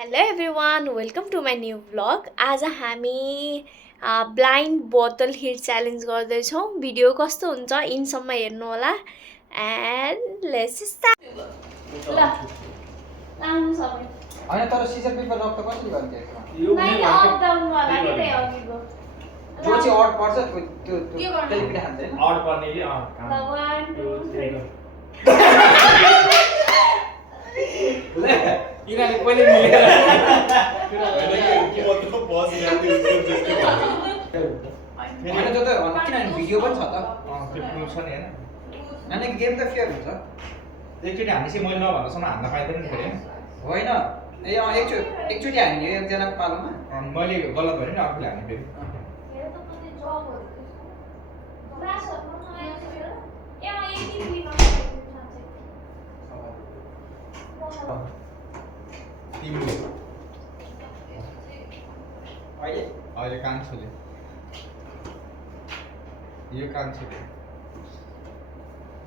Hello everyone welcome to my new vlog आज हामी blind बोतल हिट च्यालेन्ज गर्दैछौँ भिडियो कस्तो हुन्छ इनसम्म हेर्नु होला एन्ड लेट्स स्टार्ट ल लाउनु सबै हैन तर सिजर पेपर रक त कसरी गर्ने त्यसमा नाइ अप डाउन वाला के त्यही अघिको जो चाहिँ अड पर्छ त्यो त्यसले पिटा खान्छ हैन अड पर्नेले 1 2 3 ले यिनीहरूले पहिले मिलेर हैन त्यो त किनभने भिडियो पनि छ त त्यो प्रुफ छ नि हैन अनि गेम त फेयर हुन्छ एकचोटि हामीले चाहिँ मैले नभन्दासम्म हान्न पाइँदैन नि फेरि होइन ए एकचोटि हान्ने हो एकजनाको पालोमा मैले गलत भने नि अर्कोले हान्ने फेरि हेर त कति जबहरु क्लासहरुमा नयाँ थियो यहाँ यति पनि तिम्रो अहिले अहिले कान्छोले यो कान्छोले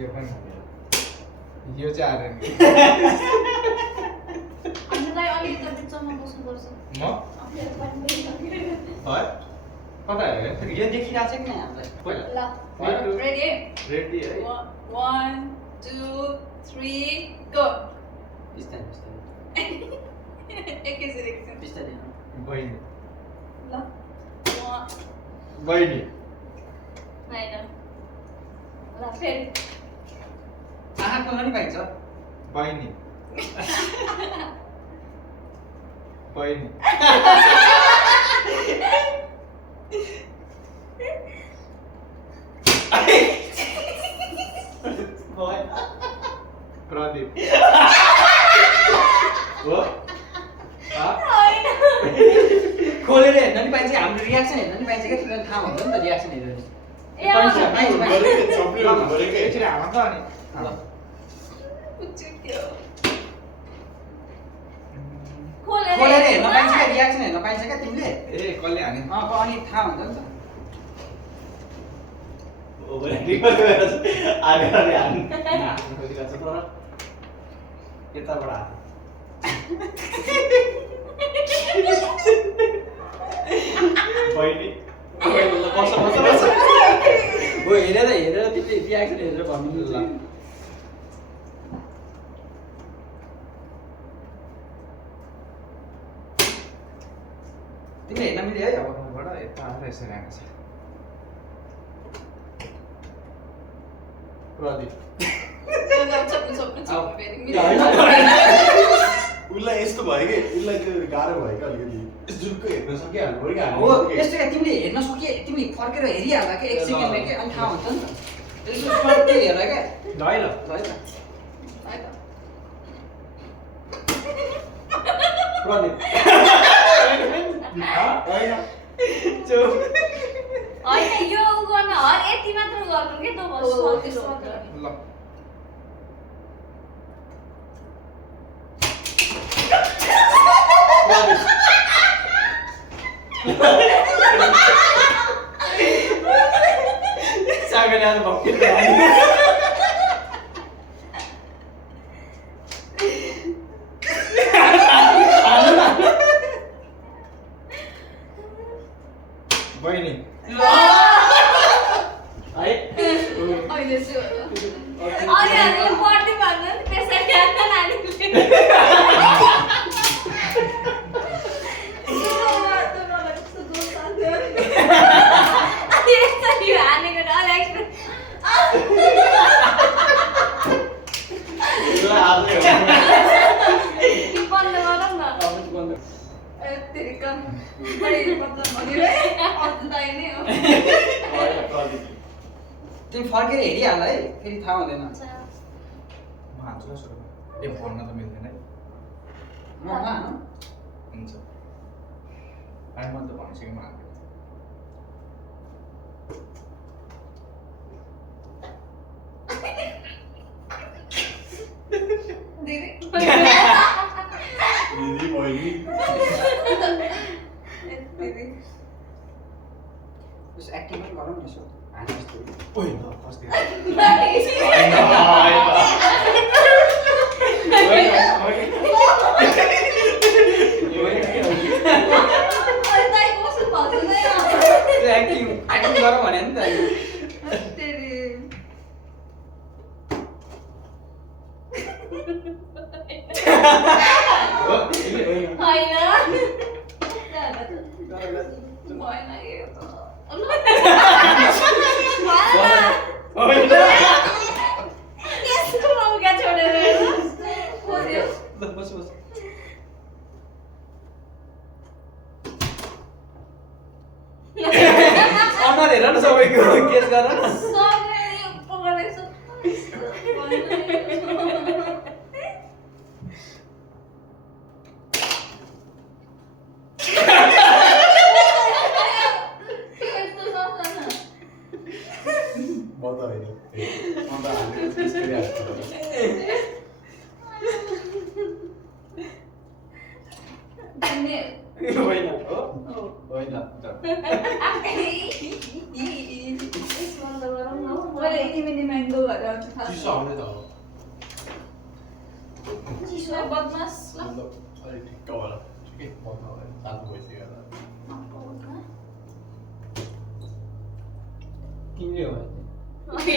यो पनि यो चाहिँ आएर नि हामीलाई अलिकति त बिचमा बस्नुपर्छ म है कता हेरे फेरि यो देखिरहेको छ कि नै हामीलाई ल रेडी रेडी है 1 2 3 गो बिस्तारै एकैचोटि बिस्तारै बहिनी ल बहिनी हैन ल फेरि आँखा खोल्न नि पाइन्छ बहिनी बहिनी प्रदीप हो खोलेर हेर्न नि पाइन्छ हाम्रो रियाक्सन हेर्न नि पाइन्छ क्या तिमीलाई थाहा हुन्छ नि त रियाक्सन हेरेर एकचोटि हाम त अनि खोलेर हेर्न पाइन्छ क्या रियाक्सन हेर्न पाइन्छ क्या तिमीले ए कसले हाने अनि थाहा हुन्छ नि त हो हेरेर तिमीले रियाक्सन हेरेर भन्नु ल तिमीले हेर्न मिल्यो है अब बाट यता आएर यसरी आएको छ प्रदीप उसलाई यस्तो भयो कि उसलाई त्यो गाह्रो भयो क्या अलिकति जुक्क हेर्न सकिहाल्नु पऱ्यो क्या हो यस्तो क्या तिमीले हेर्न सके तिमी फर्केर हेरिहाल्दा क्या एक सेकेन्डमा के अनि थाहा हुन्छ नि त त्यसो त्यही हेर क्या ल है ल ल है त प्रदीप हैन यो गर्न हर यति मात्र गर्नु के त बस त्यस्तो मात्र ल सागले आज भक्ति बहिनी है अहिले चाहिँ अनि हामी पढ्दै भन्नु नि त्यसरी हाल्न नानीले तिमी फर्केर हेरिहाल है फेरि थाहा हुँदैन म हान्छु ल सुरु ए भन्न त मिल्दैन है म हानु हुन्छ आइ मैले त भनिसकेँ म हान्छु दिदी बहिनी त्यसो एक्टिङ पनि गरौँ न यसो हाने जस्तो ओइ ल फर्स्ट होइन यस्तो मौका छोडेर बस बस अनुहार हेर न सबैको गेस गर न म त होइन म त हालेको त्यसकै हाल्छु होइन हो होइन चिसो आउने त हो बदमास मतलब अलिक ठिक्क होला ठिकै बन्द होला चालु भइसक्यो होला तिमीले हो मलाई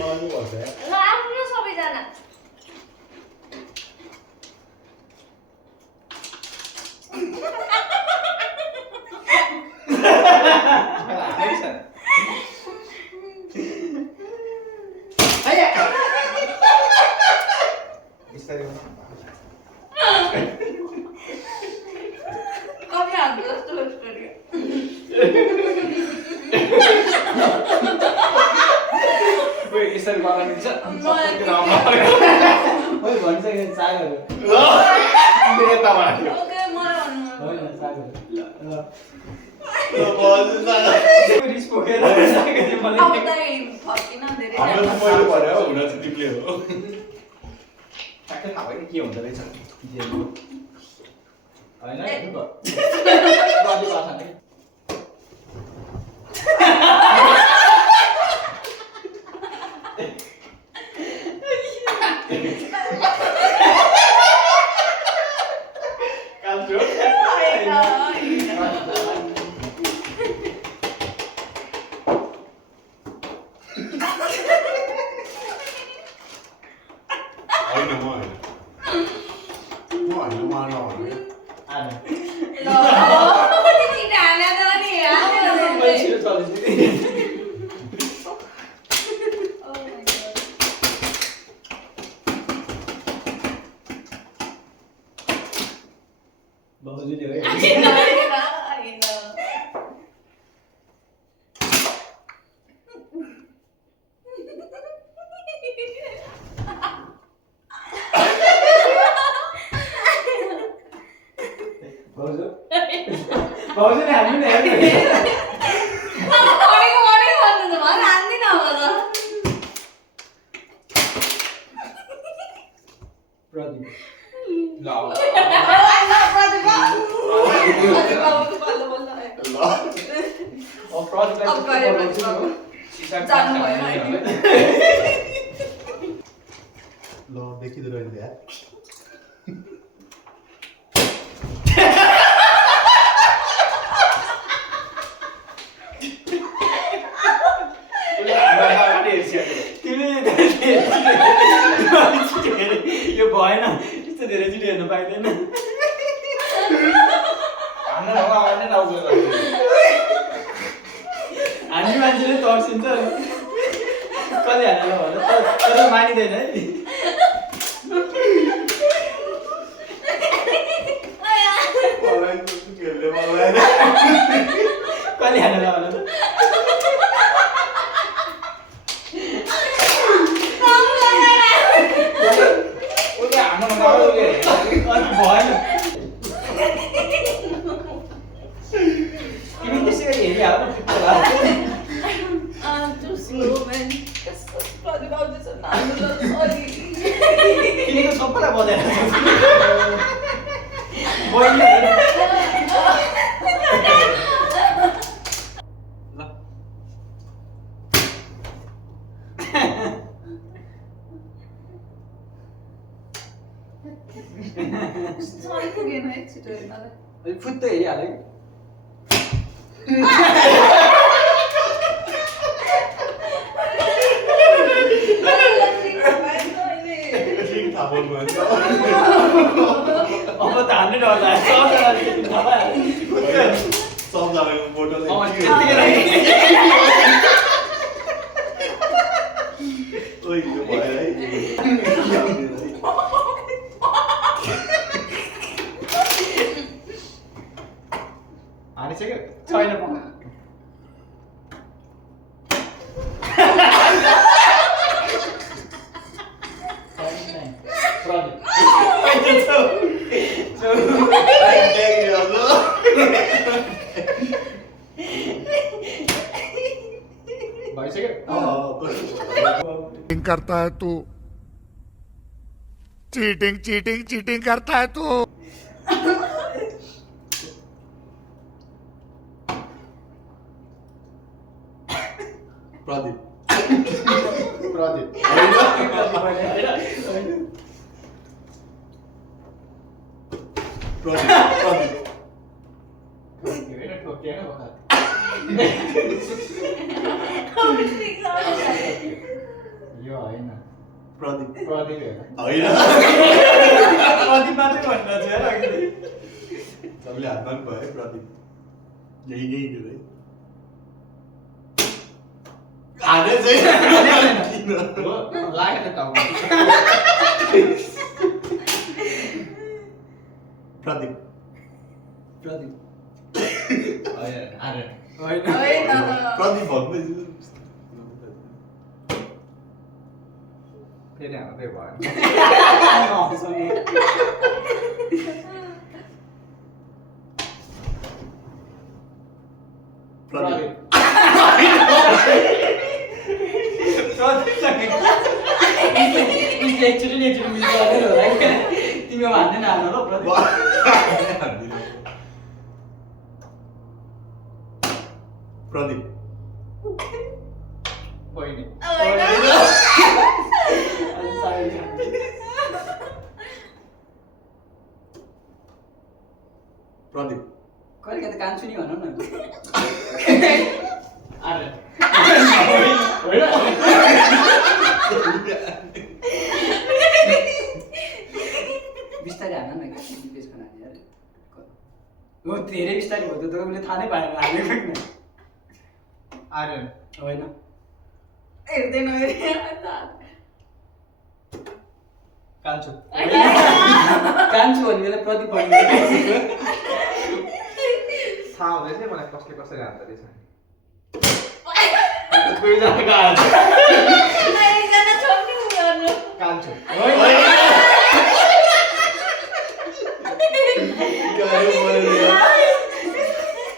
पनि भन्छ यार राम्रो सबैजना बिस्तारै यसरी बनाइदिन्छ भनिसकेँ सागहरू यता भन्यो होइन सागहरू रिस पोखेर सागहरू मलाई हाम्रो त मैले भने हो हुन चाहिँ तिमीले हो ट्याक्कै थाहा भयो नि के हुँदो रहेछ होइन होइन म होइन भाउजूले भाउजूले हामी नै हेर्नु प्रदीप ल देखिँदो रहेछ यार यो भएन यस्तो धेरै छिटो हेर्नु पाइँदैन हामी मान्छेले तर्सिन्छ कसले हानेर भन्छ तर मानिँदैन है मलाई कस्तो खेल्ने मलाई कसले हानेर भन त उसले हान्नुभन्दा अगाडि अनि भएन तिमी त्यसै गरी हेरिहाल न ठिक होला किनेको सबैलाई बजाएर फुत्त हेरिहाल है ठिक थाहा बोल्नु हुन्छ अब त 100 होला 100 जना सबजनाको फोटो ओइ यो भयो है हानिसक्यो छैन चीटिंग करता है तू चीटिंग चीटिंग चीटिंग करता है तू प्रदीप प्रदीप यो होइन प्रदीप प्रदीप होइन प्रदीप मात्रै भन्नु छ यार अघि सबले हातमा पनि भयो प्रदीप यही नै थियो है हाने चाहिँ लाग्यो त टाउको प्रदीप प्रदीप होइन अरे होइन प्रदीप भन्दै फेरि हाम्रै भयो प्रदीप एकचोटि मिस गरेर होला तिमी भन्दैन हाल्नु ल प्रदीप प्रदीप बहिनी प्रदीप कहिले त कान्छु नि भन न अरे बिस्तारै हाल्न न त्यसको नानी यार हो धेरै बिस्तारै भयो त तपाईँले थाहा नै पाएन हालेको किन अरे होइन हेर्दैन कान्छु कान्छु भन्ने बेला प्रदीप भन्ने थाहा हुँदैछ मलाई कसले कसरी हाल्दो रहेछ दुईजनाको हाल्छ एकजना छोड्नु गर्नु कान्छु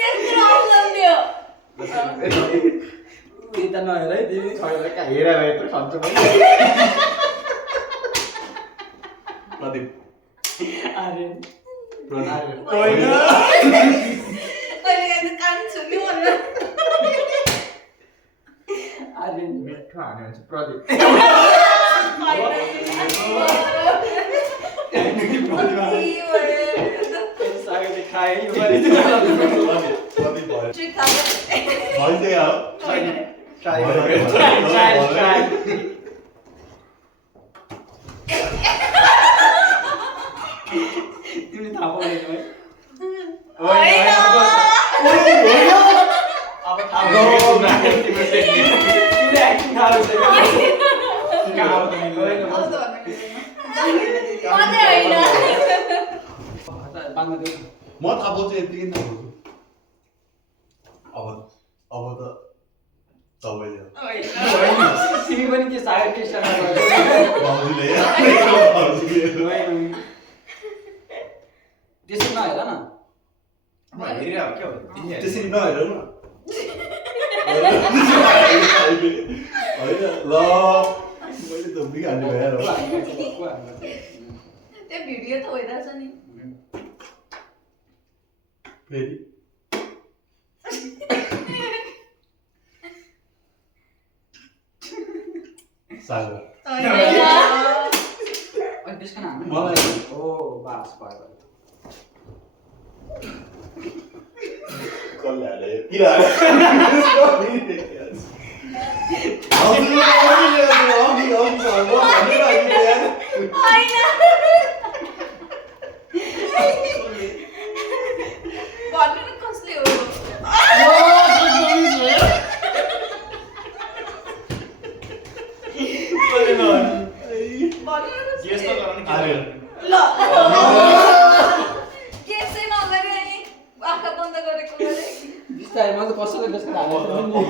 त्यस्तो आउँदैन त्यो यता नहेर है तिमी छैन क्या हेरा भए त खान्छु मैले प्रदीप अरे प्रदीप होइन कहिले त कान्छु नि भन्नु अरे मिठो हान्यो भने चाहिँ प्रदीप सागरले खाए यो पालि प्रदीप भयो ट्रिक थाहा भइसक्यो छैन ट्राई तिमीले थाहा पाउँदैन है होइन अब थाहा भयो तिमीले एक्टिङ थाहा छ मात्रै होइन बाङ्लादेश म थाहा पाउँछु यतिकै थाहा पाउँछु अब त तपाईँले तिमी पनि के सागर टेस्टमा भाउजूले त्यसो नहेर न हेरिरहेको क्या हो त्यसरी नहेर न होइन ल मैले त बिगार्ने भएर हो त्यो भिडियो त भइरहेछ नि फेरि सागर अनि त्यसको नाम मलाई ओ बास भयो कसले हाल्यो किन बटन कसले हो बटन गेस त कसले गर ल केसै नगरे अनि आँखा बन्द गरेको गरे बिस्तारै म त कसैले जस्तो हाल्नु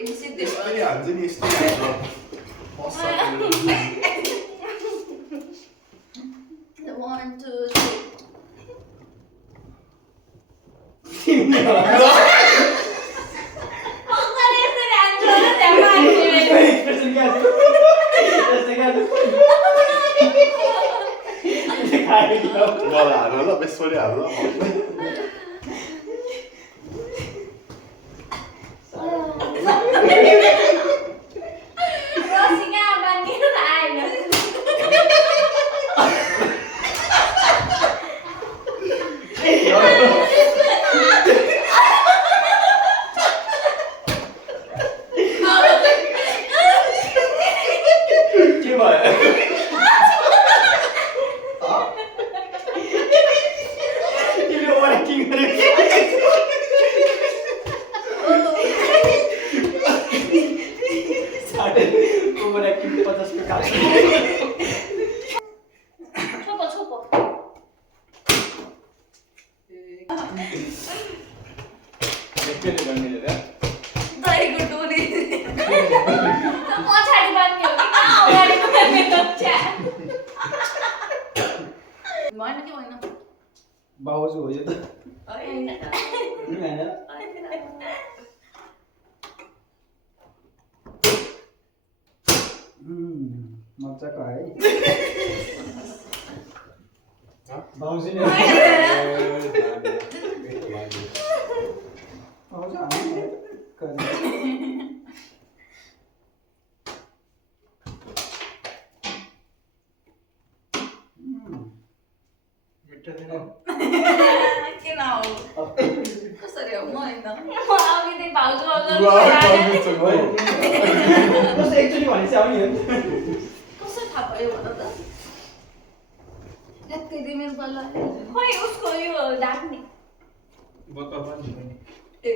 एमसी यस्तै हान्छ नि यस्तै हान्छ 1 2 3 एक्सप्रेसन क्या थियो त्यस्तै क्या थियो मलाई हाल ल बेसरी हाल ल के भयो तिमीले ओभर एक्टिङ गरेको साढे ओभर एक्टिङ 50 को काट्छ एकैले भन्ने रे दहीको डोरी पछाडि बाँध्ने हो कि कहाँ अगाडि बाँध्ने हो च्याट भएन कि भएन बाउजू हो यो त होइन हैन मजाको है बाउजू नै बाउजू हामी किन हो कसरी हो म होइन अघि चाहिँ भाउजू कस्तो एक्चुअली भने चाहिँ आउने हो कसरी थाहा भयो भन त ठ्याक्कै दिमेल बल्ल खोइ उसको यो ढाक्ने बत्ता पनि ए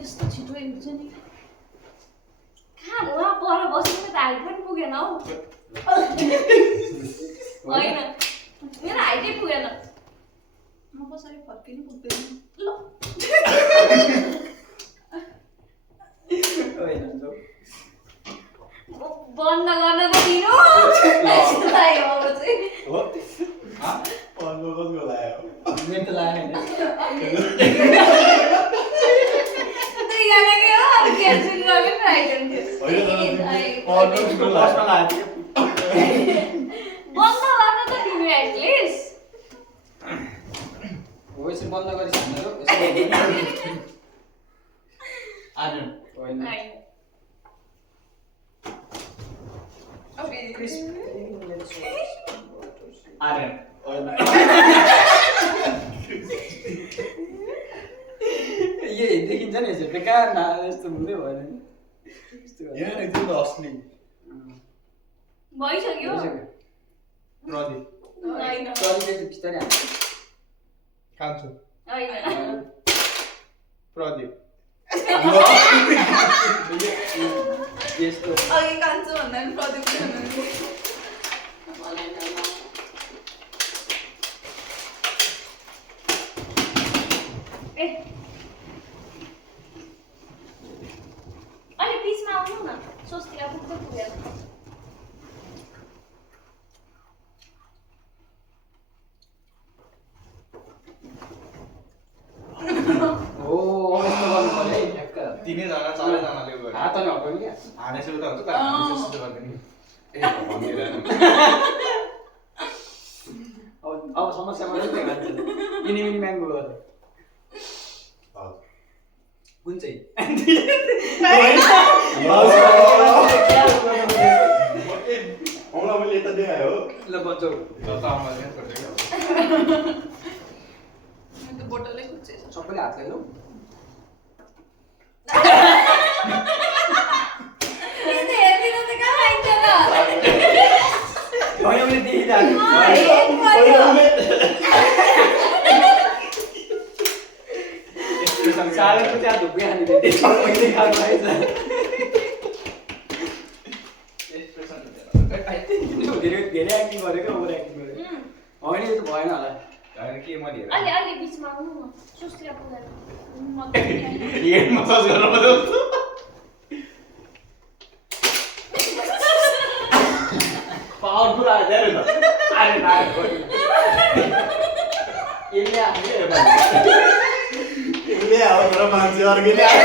यस्तो छिटो हुन्छ नि कहाँ उहाँ पर बसेको त हाइट पनि पुगेन हौ होइन मेरो हाइटै पुगेन म कसरी फर्किनु पुग्दैन ल होइन जाऊ बन्द गर्न त दिनु यसलाई हो चाहिँ हो पन्ध्र कसको लाग्यो मेरो त लागेन दुईजना के हो अब क्यान्सल गर्ने राइट हुन्थ्यो होइन पन्ध्र कसको लाग्यो फर्स्टमा लाग्यो बन्द गर्न त दिनु एटलिस्ट हो यसरी बन्द गरिस् हाम्रो यसरी आर्यन होइन आर्यन यो देखिन्छ नि यसरी बेकार न यस्तो हुँदै भएन नि यहाँ एकदम असली भइसक्यो प्रदीप होइन बिस्तारै हाल्छ कान्छु होइन प्रदीप यस्तो अघि कान्छु भन्दा पनि प्रदीप भन्नु ए अलि बिचमा आउनु न स्वस्तिका पुग्दै पुगेन हो यस्तो गर्नु पर्यो है ठ्याक्क तीनैजना चारैजनाले गरे हात अनि हटाउने क्या हाने सुरु त हुन्छ तर हामी त्यस्तो गर्दैन ए भनिरहेन अब समस्या मात्रै के भन्छ इनिमिनी म्याङ्गो गर्दा कुन चाहिँ औँला मैले यता देखायो हो ल बच्चो ल त आमा चाहिँ गर्दैन त बोतलै खुच्चेछ सबैले हात लगाइलौ हेर्दिन त कहाँ आइन्छ र भयौँले देखिरहेको सागरको त्यहाँ धुप्पी खाने धेरै धेरै एक्टिङ गरेको ओभर एक्टिङ गरेको होइन यो त भएन होला के मैले अलि अलि बिचमा आउनु न सुस्तिर पुगेर हेड मसाज गर्न पर्यो पावरफुल आयो अरे यसले ले आओ तर मान्छे अर्कैले आयो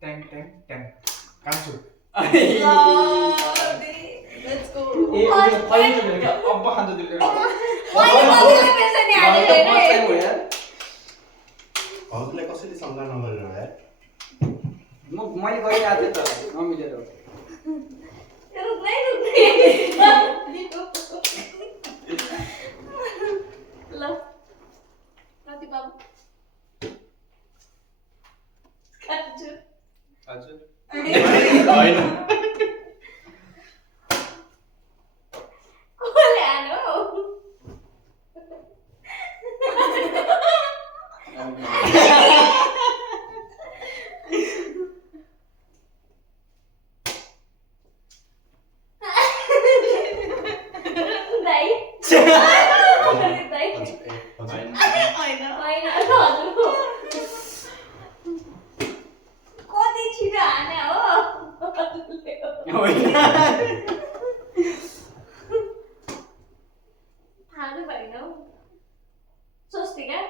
ट्याङ ट्याङ ट्याङ कान्छु Let's go. ए पहिलो त क्या अब खान्छ त्यसले हजुरलाई कसैले शङ्का नगरेर यार मैले गरिरहेको थिएँ त नमिलेर ल प्रति बाबु काट्छु हजुर होइन कसले हाल्यो दाइ दाइ होइन हजुरको कति छिटो हाने हो थाहा भएन हौ Swastika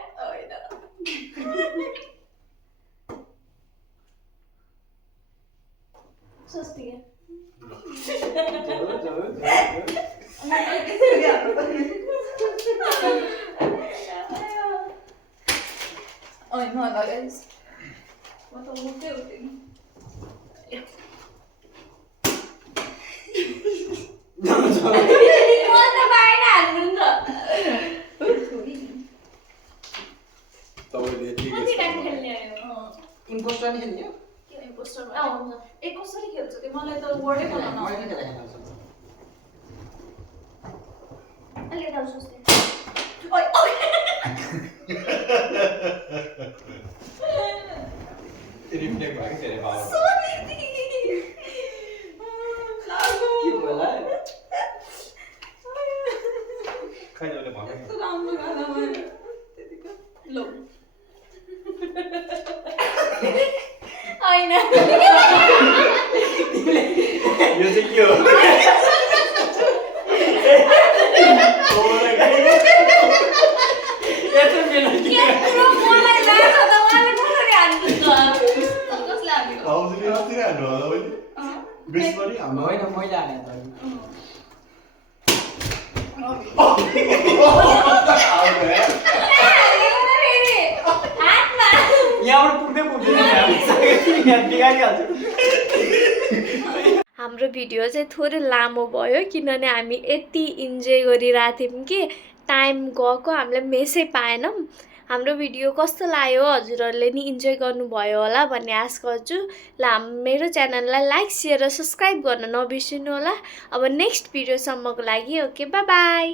Swastika Oh, no, guys. What a look at it. तपाईँले ठिकै छ इम्पोस्टर नि खेल्ने हो ए कसरी खेल्छ त्यो मलाई त वर्डै बोल्न मैले नआउँछ। खेलाएको ओइ, ओइ। रिफ्लेक्ट भयो कि धेरै पावर Sorry. के भयो होला खै जसले भन्यो यस्तो राम्रो गाना भयो। त्यतिको लो। होइन यो चाहिँ के हो यत्रो मेहनत यत्रो मलाई लाग्छ त उहाँले कसरी हान्नु त कसले हाल्यो? हजुरले अस्ति नै हाल्नु होला तपाईँले बेस पनि हाल्नु होइन मैले हाने त हातमा यहाँबाट पुग्दै पुग्दैन यहाँ बिगारिहाल्छु हाम्रो भिडियो चाहिँ थोरै लामो भयो किनभने हामी यति इन्जोय गरिरहेको थियौँ कि टाइम गएको हामीलाई मेसै पाएनौँ हाम्रो भिडियो कस्तो लाग्यो हजुरहरूले नि इन्जोय गर्नुभयो होला भन्ने आश गर्छु ल मेरो च्यानललाई लाइक सेयर र सब्सक्राइब गर्न नबिर्सिनु होला अब नेक्स्ट भिडियोसम्मको लागि ओके बाई बाई